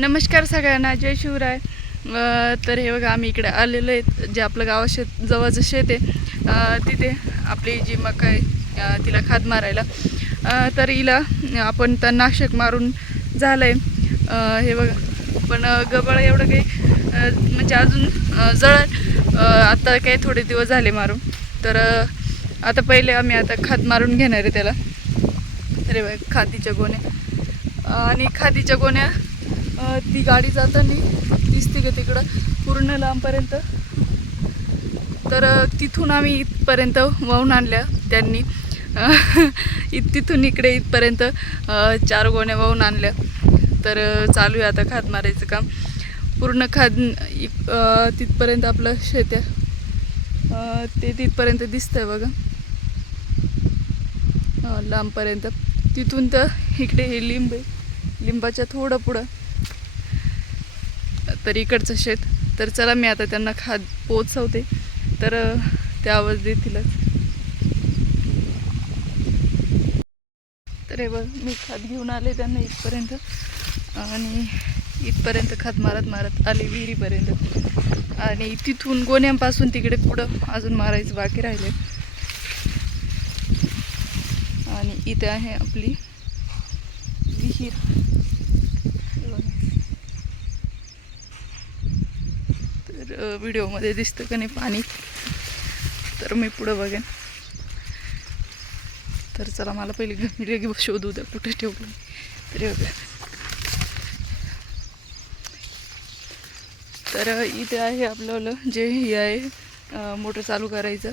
नमस्कार सगळ्यांना जय शिवराय. तर हे बघा आम्ही इकडे आलेलो आहे जे आपलं गावा शेत जवळचं शेत आहे. तिथे आपली जी मका आहे तिला खाद मारायला. तर हिला आपण तणनाशक मारून झालं आहे हे बघा पण अ, गबाळ एवढं काही म्हणजे अजून अ, जळण आता काही थोडे दिवस झाले मारून. तर आता पहिले आम्ही आता खाद मारून घेणार आहे त्याला. अरे बघ खादीच्या गोण्या. आणि खादीच्या गोण्या ती गाडी जाताना दिसते का तिकडं पूर्ण लांबपर्यंत. तर तिथून आम्ही इथपर्यंत वाहून आणल्या त्यांनी. इत तिथून इकडे इथपर्यंत चार गोण्या वाहून आणल्या. तर चालू आहे आता खाद मारायचं काम. पूर्ण खाद तिथपर्यंत आपलं शेत आहे. ते तिथपर्यंत दिसतंय बघा. लांबपर्यंत. तिथून तर इकडे हे लिंब आहे. लिंबाच्या थोडं पुढं. तर इकडचं शेत. तर चला मी आता त्यांना खाद पोचवते. तर ते आवाज देतीलच तर हे बघ मी खाद घेऊन आले त्यांना इथपर्यंत. आणि इथपर्यंत खात मारत मारत आले विहिरीपर्यंत. आणि तिथून गोण्यांपासून तिकडे पुढं अजून मारायचं बाकी राहिले. आणि इथे आहे आपली विहीर हे बघा. तर अ, व्हिडिओमध्ये दिसतं का नाही पाणी? तर मी पुढं बघेन. तर चला मला पहिले गमिले शोधू द्या कुठे ठेवलं तरी बघा तर इथे आहे आपलं जे हे आहे मोटर चालू करायचं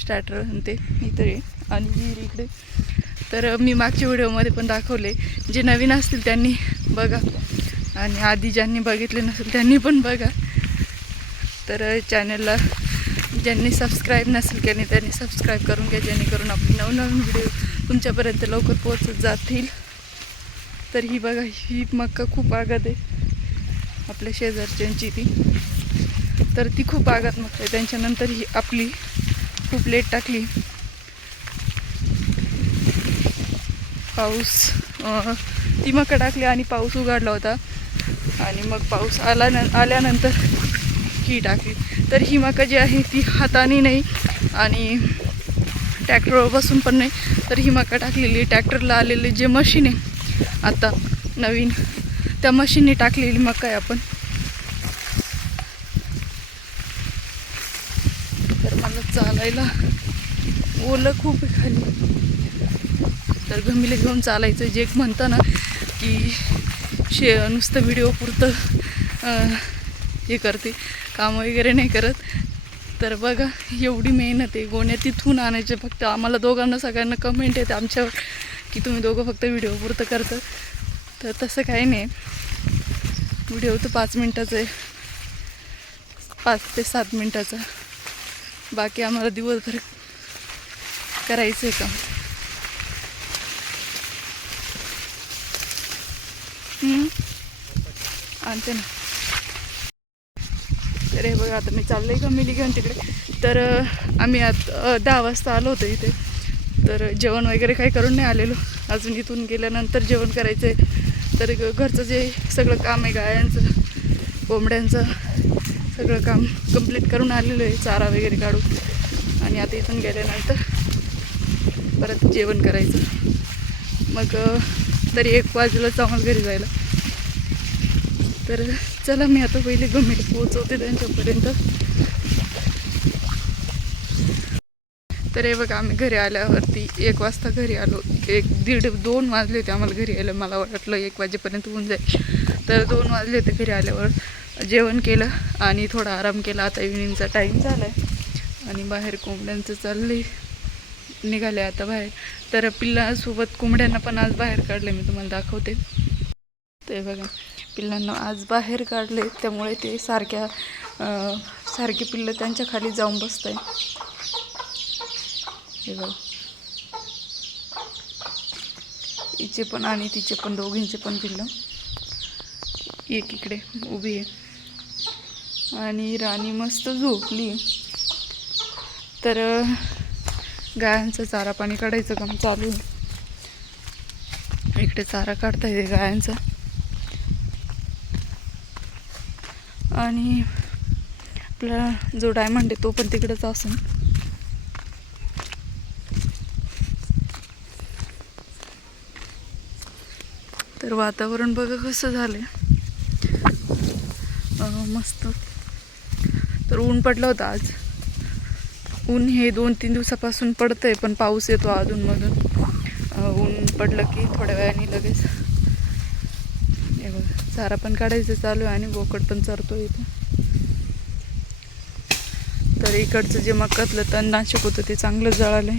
स्टार्टर आणि ते. इथे आणि विहीर इकडे. तर मी मागच्या व्हिडिओमध्ये पण दाखवले जे नवीन असतील त्यांनी बघा. आणि आधी ज्यांनी बघितले नसेल त्यांनी पण बघा. तर चॅनलला ज्यांनी सबस्क्राईब नसेल त्यांनी त्यांनी सबस्क्राईब करून घ्या जेणेकरून आपले नवनवीन व्हिडिओ तुमच्यापर्यंत लवकर पोहोचत जातील. तर ही बघा ही मक्का खूप आगात आहे. आपल्या शेजारच्यांची ती. तर ती खूप आगात मक्का आहे. त्यांच्यानंतर ही आपली खूप लेट टाकली. पाऊस ती मका टाकली आणि पाऊस उघडला होता. आणि मग पाऊस आला न आल्यानंतर ही टाकली तर ही मका जी आहे ती हाताने नाही आणि ट्रॅक्टरवर बसून पण नाही. तर ही मका टाकलेली ट्रॅक्टरला आलेले जे मशीन आहे आता नवीन त्या मशीनने टाकलेली मका आहे आपण. तर मला चालायला ओलं खूप खाली. तर गमिले घेऊन चालायचं. जे एक म्हणतं ना की शे नुसतं व्हिडिओ पुरतं हे करते. काम वगैरे नाही करत. तर बघा एवढी मेहनत आहे. गोण्या तिथून आणायचे फक्त. आम्हाला दोघांना सगळ्यांना कमेंट येते आमच्यावर की तुम्ही दोघं फक्त व्हिडिओ पुरतं करतं. तर तसं काही नाही. व्हिडिओ तर पाच मिनटाचं आहे. पाच ते सात मिनटाचा. बाकी आम्हाला दिवसभर करायचं आहे काम. आणते ना. तर हे बघा आता मी चाललंय का मिली घेऊन तिकडे. तर आम्ही आत दहा वाजता आलो होतो इथे. तर जेवण वगैरे काही करून नाही आलेलो. अजून इथून गेल्यानंतर जेवण करायचं आहे तर ग- घरचं जे सगळं काम आहे गायांचं कोंबड्यांचं सगळं काम कंप्लीट करून आलेलो आहे चारा वगैरे काढून. आणि आता इथून गेल्यानंतर परत जेवण करायचं. मग तरी एक वाजेलाच चांगलं घरी जायला. तर चला मी आता पहिले गमेट पोहोचवते त्यांच्यापर्यंत. तर हे बघा आम्ही घरी आल्यावरती एक वाजता घरी आलो. एक दीड दोन वाजले होते आम्हाला घरी यायला. मला वाटलं एक वाजेपर्यंत होऊन जाईल. तर दोन वाजले होते घरी आल्यावर. जेवण केलं आणि थोडा आराम केला. आता इव्हिनिंगचा टाईम झाला आहे आणि बाहेर कोंबड्यांचं चालले निघाले आता बाहेर. तर पिल्लासोबत कोंबड्यांना पण आज बाहेर काढले मी तुम्हाला दाखवते. ते बघा पिल्लांना आज बाहेर काढले त्यामुळे ते सारख्या सारखी पिल्लं त्यांच्या खाली जाऊन बसत आहे हे बघा. हिचे पण आणि तिचे पण दोघींचे पण पिल्लं. एक इकडे उभी आहे. आणि राणी मस्त झोपली. तर गायांचं चारा पाणी काढायचं काम चालू आहे. इकडे चारा काढता येते गायांचा. आणि आपला जो डायमंड आहे तो पण तिकडेच असून तर वातावरण बघा कसं झालं मस्त. तर ऊन पडलं होतं आज. ऊन हे दोन तीन दिवसापासून पडतंय पण पाऊस येतो अधूनमधून. ऊन पडलं की थोड्या वेळाने लगेच चारा पण काढायचं चालू आहे आणि बोकड पण चरतो इथे. तर इकडचं जे मक्कातलं तणनाशक होतं ते चांगलं जळालंय.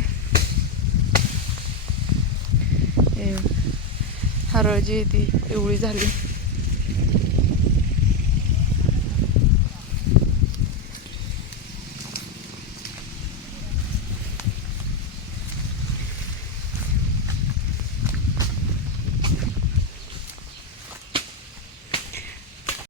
हरळ जी ती पिवळी झाली.